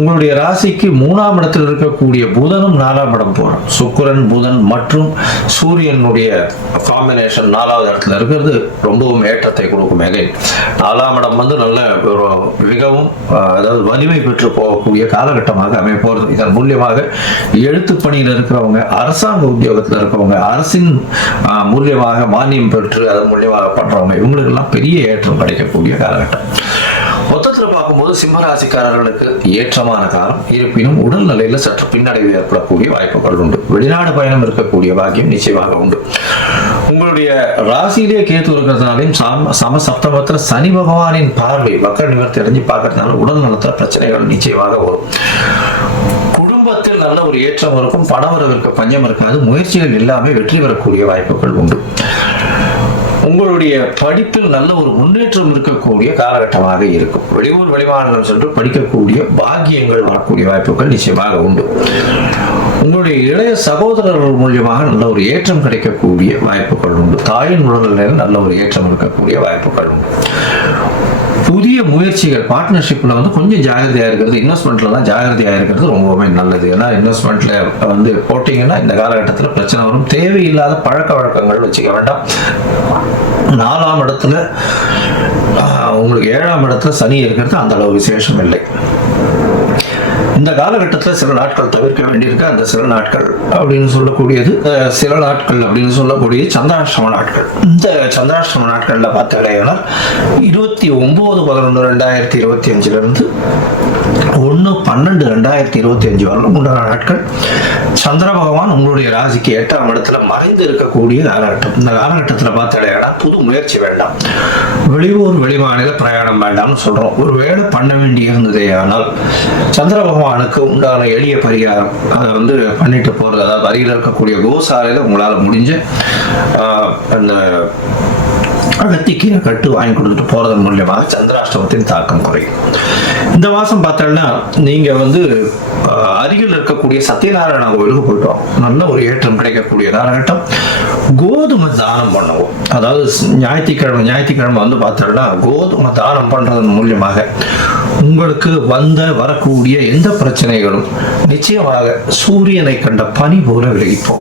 உங்களுடைய ராசிக்கு 3ஆம் இடத்தில் இருக்கக்கூடிய புதனும் 4ஆம் இடம் போறோம். சுக்கிரன், புதன் மற்றும் சூரியனுடைய காம்பினேஷன் 4வது இடத்துல இருக்கிறது ரொம்பவும் ஏற்றத்தை கொடுக்கும். 4ஆம் இடம் நல்ல ஒரு மிகவும் அதாவது வலிமை பெற்று போகக்கூடிய காலகட்டமாக அமைப்போறது. இதன் மூலியமாக எழுத்து பணியில் இருக்கிறவங்க, அரசாங்க உத்தியோகத்தில் இருக்கிறவங்க, அரசின் மூலியமாக மானியம் பெற்று அதன் மூலியமாக பண்றவங்க, இவங்களுக்கு எல்லாம் பெரிய ஏற்றம் கிடைக்கக்கூடிய காலகட்டம். மொத்தத்தில் பார்க்கும்போது சிம்மராசிக்காரர்களுக்கு ஏற்றமான காலம். இருப்பினும் உடல் நிலையில சற்று பின்னடைவு ஏற்படக்கூடிய வாய்ப்புகள் உண்டு. வெளிநாடு பயணம் இருக்கக்கூடிய பாக்கியம் நிச்சயமாக உண்டு. உங்களுடைய ராசியிலேயே கேத்து இருக்கிறதுனாலையும் சமசப்தமத்துல சனி பகவானின் பார்வை மக்கள் நிவர்த்தி அடைஞ்சு பார்க்கறதுனால உடல் நலத்துல பிரச்சனைகள் நிச்சயமாக வரும். குடும்பத்தில் நல்ல ஒரு ஏற்றம் இருக்கும். பணவரவிற்கு பஞ்சம் இருக்காது. முயற்சிகள் எல்லாமே வெற்றி பெறக்கூடிய வாய்ப்புகள் உண்டு. உங்களுடைய படிப்பில் நல்ல ஒரு முன்னேற்றம் இருக்கக்கூடிய காலகட்டமாக இருக்கும். வெளியூர் வெளிமாநிலம் சென்று படிக்கக்கூடிய பாக்கியங்கள் வரக்கூடிய வாய்ப்புகள் நிச்சயமாக உண்டு. உங்களுடைய இளைய சகோதரர்கள் மூலியமாக நல்ல ஒரு ஏற்றம் கிடைக்கக்கூடிய வாய்ப்புகள் உண்டு. தாயின் உடல்நிலையில் நல்ல ஒரு ஏற்றம் இருக்கக்கூடிய வாய்ப்புகள் உண்டு. புதிய முயற்சிகள் பார்ட்னர்ஷிப்ல கொஞ்சம் ஜாகிரதையா இருக்கிறது, இன்வெஸ்ட்மெண்ட்ல தான் ஜாகிரதையா இருக்கிறது ரொம்பவுமே நல்லது. ஏன்னா இன்வெஸ்ட்மெண்ட்ல போட்டீங்கன்னா இந்த காலகட்டத்தில் பிரச்சனை வரும். தேவையில்லாத பழக்க வழக்கங்கள் வச்சுக்க வேண்டாம். 4ஆம் இடத்துல உங்களுக்கு 7ஆம் இடத்துல சனி இருக்கிறது அந்த அளவு விசேஷம் இல்லை. இந்த காலகட்டத்தில் சில நாட்கள் தவிர்க்க வேண்டியிருக்கு. அந்த சில நாட்கள் அப்படின்னு சொல்லக்கூடியது சந்திராஷ்டம நாட்கள். இந்த சந்திராஷ்டம நாட்கள்ல பார்த்தீங்கன்னா 29/11/2025 இருந்து 1/12/2025 வரலும் உண்டான நாட்கள் சந்திர பகவான் உங்களுடைய ராசிக்கு 8ஆம் இடத்துல மறைந்து இருக்கக்கூடிய காலகட்டம். இந்த காலகட்டத்தில் பார்த்தீங்கன்னா புது முயற்சி வேண்டாம், வெளியூர் வெளிமாநில பிரயாணம் வேண்டாம்னு சொல்றோம். ஒரு வேலை பண்ண வேண்டி இருந்ததே ஆனால் சந்திர பகவானுக்கு உண்டான எளிய பரிகாரம் அதை பண்ணிட்டு போறது. அதாவது அருகில் இருக்கக்கூடிய கோசாலையில உங்களால முடிஞ்ச அந்த அகத்திக்கீரை கட்டு வாங்கி கொடுத்துட்டு போறதன் மூலியமாக சந்திராஷ்டமத்தின் தாக்கம் குறையும். இந்த மாசம் பார்த்தோம்னா நீங்க அருகில் இருக்கக்கூடிய சத்யநாராயண கோயிலுக்கு போயிட்டோம். நல்ல ஒரு ஏற்றம் கிடைக்கக்கூடிய காலகட்டம். கோதுமை தானம் பண்ணுவோம். அதாவது ஞாயிற்றுக்கிழமை பார்த்தோம்னா கோதுமை தானம் பண்றதன் மூலியமாக உங்களுக்கு வரக்கூடிய எந்த பிரச்சனைகளும் நிச்சயமாக சூரியனை கண்ட பனி போல விலகிப்போம்.